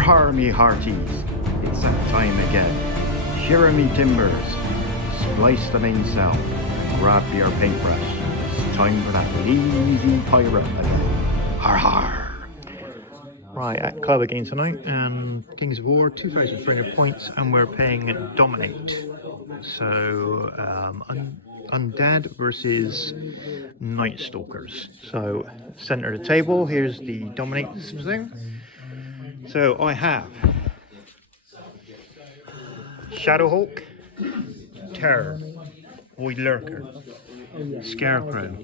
Har me hearties, it's that time again. Shiver me timbers, splice the mainsail, grab your paintbrush. It's time for that lazy pirate. Har har! Right, at club again tonight, and Kings of War, 2,300 points, and we're paying Dominate. So, Undead versus Nightstalkers. So, center of the table, here's the Dominate thing. So, I have Shadowhawk, Terror, Void Lurker, Scarecrow,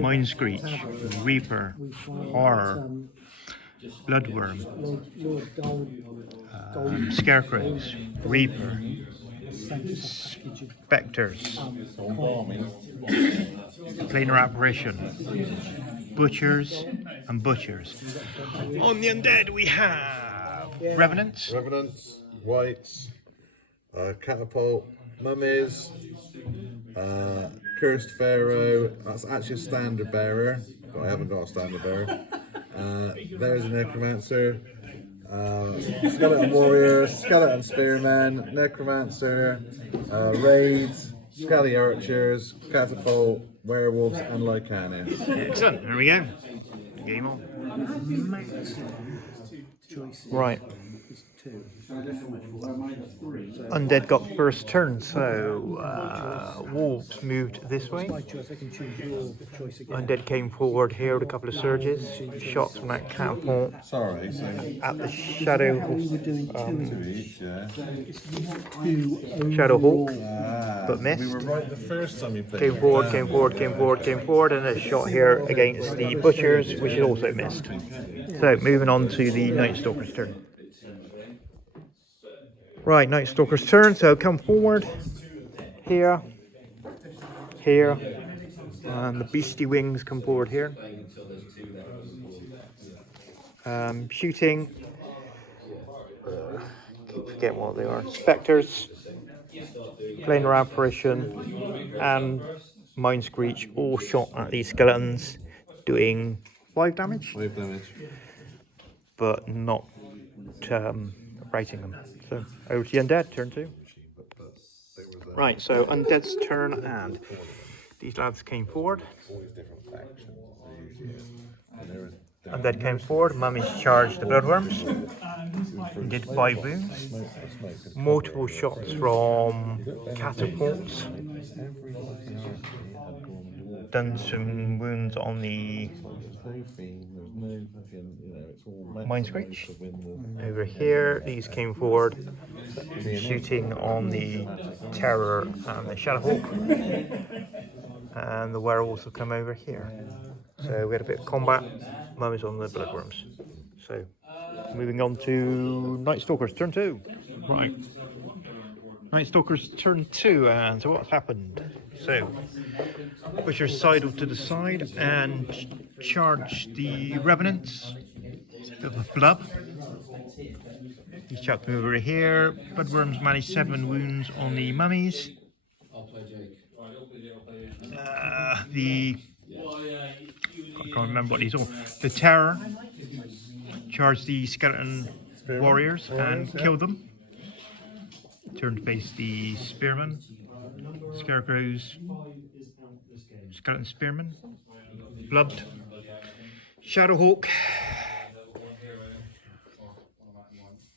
Mind Screech, Reaper, Horror, Bloodworm, Scarecrows, Reaper, Spectres, Planar Apparition, Butchers, and Butchers. On the Undead we have Revenants, Whites, Catapult, Mummies, Cursed Pharaoh. That's actually a standard bearer, but I haven't got a standard bearer. There's a Necromancer, Skeleton Warriors, Skeleton Spearmen, Necromancer, Raids, Skelly Archers, Catapult, Werewolves, and Lycania. Excellent, there we go. Game on. Right. Undead got first turn, so Wolves moved this way. Undead came forward here with a couple of surges, shots from that catapult. Sorry, so At the Shadow Shadowhawk, but missed. we were right the first time you played. Came forward, and a shot here against the Butchers, which is also missed. So moving on to the Nightstalker's turn. Right, Nightstalker's turn, so come forward, here, and the Beastie Wings come forward here. Shooting, keep forgetting what they are, Spectres, Planar Apparition, and Mind Screech, all shot at these skeletons, doing 5 damage, but not rating them. So over to the Undead, turn 2. Right, so Undead's turn, and these lads came forward. Undead came forward, Mummies charged the Bloodworms, and did 5 wounds. Multiple shots from catapults. Done some wounds on the Mind Screech. Over here, these came forward, shooting on the Terror and the Shadowhawk. And the werewolves have come over here. So we had a bit of combat, Mummies on the Bloodworms. So moving on to Nightstalker's turn 2. Right. Nightstalker's turn 2, and so what's happened? So Butcher sidled to the side and charged the Revenants with a flub. He chucked them over here. Bloodworms managed 7 wounds on the Mummies. I can't remember what these are. The Terror charged the Skeleton Warriors and killed them. Turned to face the Spearmen, Scarecrows, Skeleton Spearmen, Blubbed, Shadowhawk.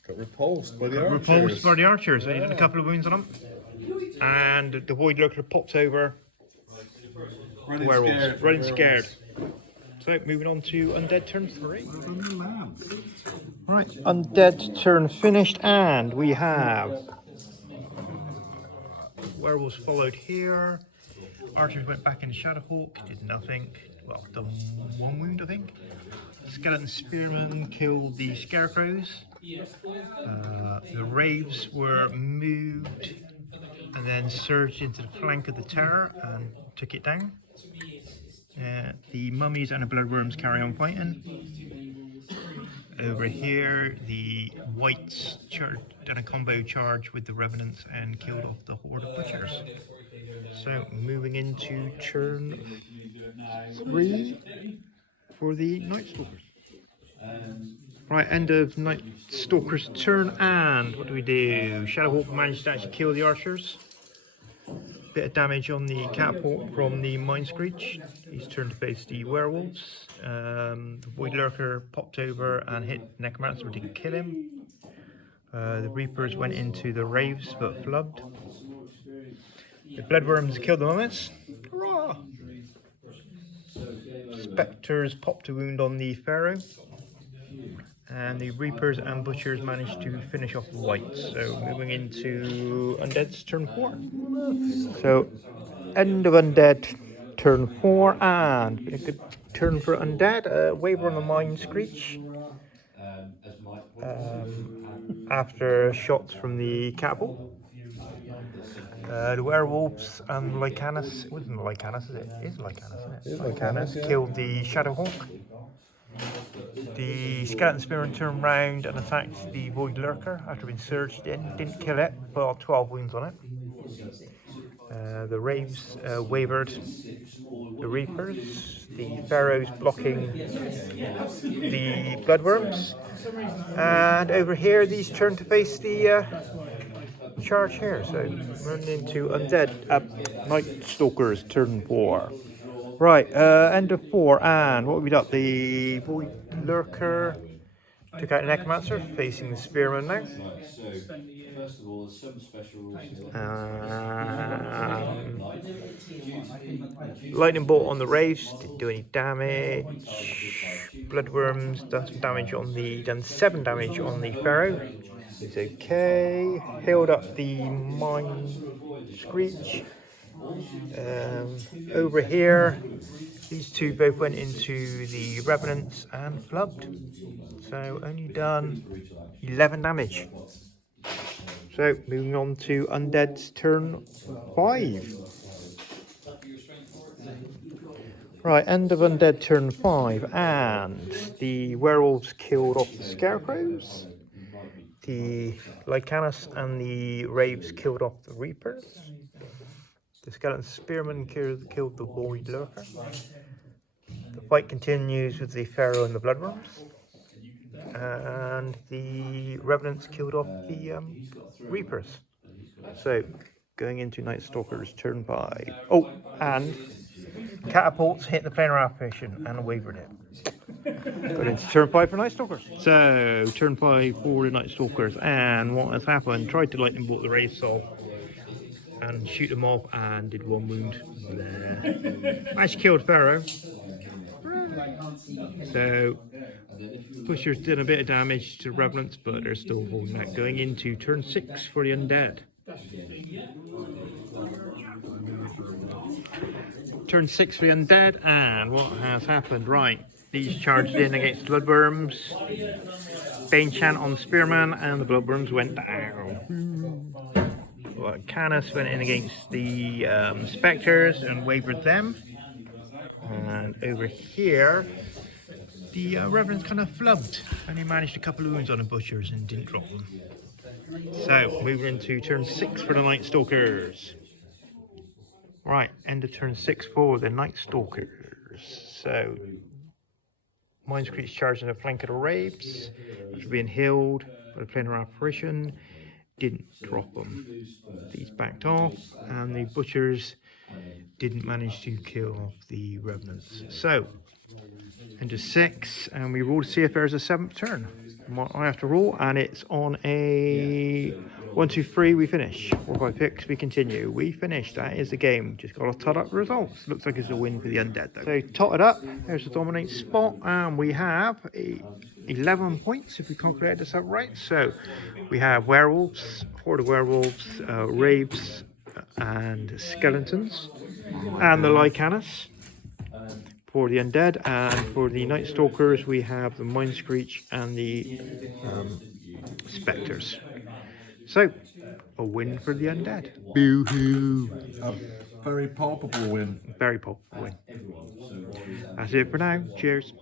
Got repulsed by the archers. So he did a couple of wounds on them. And the Void Lurker popped over. Werewolves, running scared. So moving on to Undead turn 3. Right, Undead turn finished, and we have Werewolves followed here. Archers went back in Shadowhawk, did nothing. Well, done 1 wound, I think. Skeleton Spearmen killed the Scarecrows. The Raves were moved and then surged into the flank of the Terror and took it down. The Mummies and the Bloodworms carry on fighting. Over here, the Whites done a combo charge with the Revenants and killed off the horde of Butchers. So moving into turn 3 for the Nightstalkers. Right, end of Nightstalker's turn, and what do we do? Shadowhawk managed to actually kill the archers. Bit of damage on the catapult from the Mind Screech. He's turned to face the werewolves. The Void Lurker popped over and hit Necromancer, but didn't kill him. The Reapers went into the Raves but flubbed. The Bloodworms killed the Mummets. Hurrah! Spectres popped a wound on the Pharaoh. And the Reapers and Butchers managed to finish off the Whites. So moving into Undead's turn 4. So end of Undead turn 4, and a good turn for Undead. Waver on the Mind Screech. After shots from the catapult. The werewolves and Lycanus, it wasn't Lycanus, is it? It is Lycanus, isn't it? Lycanus killed the Shadowhawk. The Skeleton Spearman turned round and attacked the Void Lurker after being surged in. Didn't kill it, but 12 wounds on it. The Raves wavered the Reapers. The Pharaohs blocking the Bloodworms. And over here, these turn to face the charge here. So running into Undead Nightstalkers turn 4. Right, end of 4, and what have we got? The Void Lurker took out Necromancer, facing the Spearman now. Lightning Bolt on the Raves, didn't do any damage. Bloodworms done some damage on done 7 damage on the Pharaoh. It's okay. Healed up the Mind Screech. Over here, these two both went into the Revenants and flubbed. So only done 11 damage. So moving on to Undead's turn 5. Right, end of Undead turn 5, and the werewolves killed off the scarecrows. The Lycanus and the Raves killed off the Reapers. The Skeleton Spearman killed the Void Lurker. The fight continues with the Pharaoh and the Bloodworms. And the Revenants killed off the Reapers. So, going into Nightstalker's turn 5. Oh, and catapults hit the planar apparition and wavered it. Going into turn 5 for Nightstalkers. So, turn 5 for the Nightstalkers. And what has happened? Tried to lightning bolt the Raves off and shoot them off, and did 1 wound there. Actually killed Pharaoh. So, Pushers did a bit of damage to Revenants, but they're still holding that. Going into turn 6 for the Undead. Turn 6 for the Undead, and what has happened? Right, these charged in against Bloodworms. Bane Chant on the Spearman, and the Bloodworms went down. Canis went in against the Spectres and wavered them. And over here, the Revenants kind of flubbed, and he managed a couple of wounds on the Butchers and didn't drop them. So, moving into turn 6 for the Nightstalkers. Right, end of turn 6 for the Nightstalkers. So, Mind Screech charging a flank of the Raves, which are being healed by the planar apparition. Didn't drop them. These backed off, and the Butchers didn't manage to kill off the Revenants. So, into 6, and we roll to see if there's a 7th turn. I have to roll, and it's on a 1, 2, 3. We finish. 4, 5, 6. We continue. We finish. That is the game. Just got to tot up the results. Looks like it's a win for the Undead, though. So tot it up. There's the dominate spot, and we have 11 points if we calculate this out right. So we have werewolves, horde of werewolves, Raves, and skeletons, and the Lycanus. For the Undead, and for the Nightstalkers, we have the Mind Screech and the Spectres. So, a win for the Undead. Boo-hoo! A very palpable win. Very palpable win. That's it for now. Cheers.